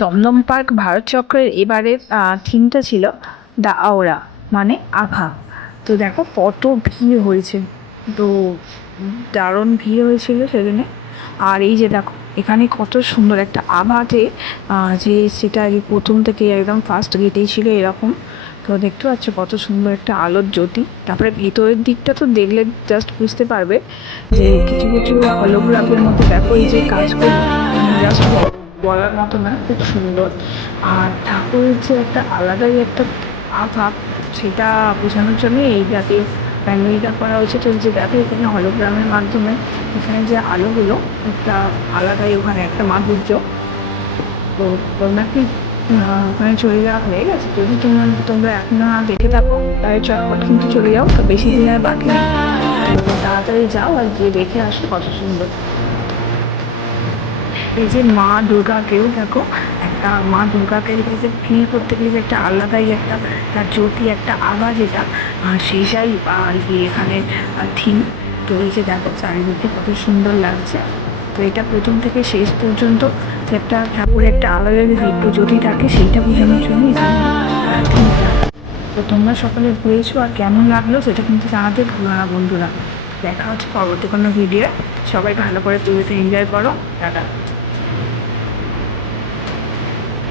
Dumdum park Bharat চক্রের এবারের থিমটা ছিল দ্য আওরা, মানে আভা। তো দেখো কত ভিড় হয়েছে, তো দারুণ ভিড় হয়েছিল সেদিনে। আর এই যে দেখো এখানে কত সুন্দর একটা আভাতে যে সেটা এই প্রথম থেকে একদম ফার্স্ট গেটেই ছিল এরকম। তো দেখতে পাচ্ছ কত সুন্দর একটা আলোর জ্যোতি। তারপরে ভেতরের দিকটা তো দেখলে জাস্ট বুঝতে পারবে যে কিছু কিছু হলোগ্রাফের মধ্যে দেখো এই যে কাজগুলো, জাস্ট বলার মতো না, খুব সুন্দর। আর ঠাকুরের যে একটা আলাদাই একটা আভা, সেটা বোঝানোর জন্য এই জাতীয় প্যান্ডেলটা করা হয়েছে। তো যে দেখো এখানে হলোগ্রামের মাধ্যমে এখানে যে আলোগুলো একটা আলাদাই ওখানে একটা মাধুর্য। তো তোমরা কি ওখানে চলে যাওয়া হয়ে গেছে? যদি তোমরা এখন না দেখে থাকো তাহলে চটপট কিন্তু চলে যাও, তো বেশি দিন আর বাকি নেই। তো তাড়াতাড়ি যাও আর গিয়ে দেখে আসো কত সুন্দর। এই যে মা দুর্গাকেও দেখো, একটা মা দুর্গাকে যে ফিল করতে গেলে যে একটা আলাদাই একটা তার জ্যোতি, একটা আভা, যেটা সেইটাই আর কি এখানে থিম। তো এই যে দেখো চারিদিকে কত সুন্দর লাগছে। তো এটা প্রথম থেকে শেষ পর্যন্ত যে একটা ঠাকুরের একটা আলাদা যে দিব্য জ্যোতি থাকে সেইটা বোঝানোর জন্য এখানে থিমটা। তো তোমরা সকলে ঘুরেছো আর কেমন লাগলো সেটা কিন্তু জানাতে ভুলো না বন্ধুরা। দেখা হচ্ছে পরবর্তী কোনো ভিডিও। সবাই ভালো করে পুজোতে এনজয় করো। টাটা।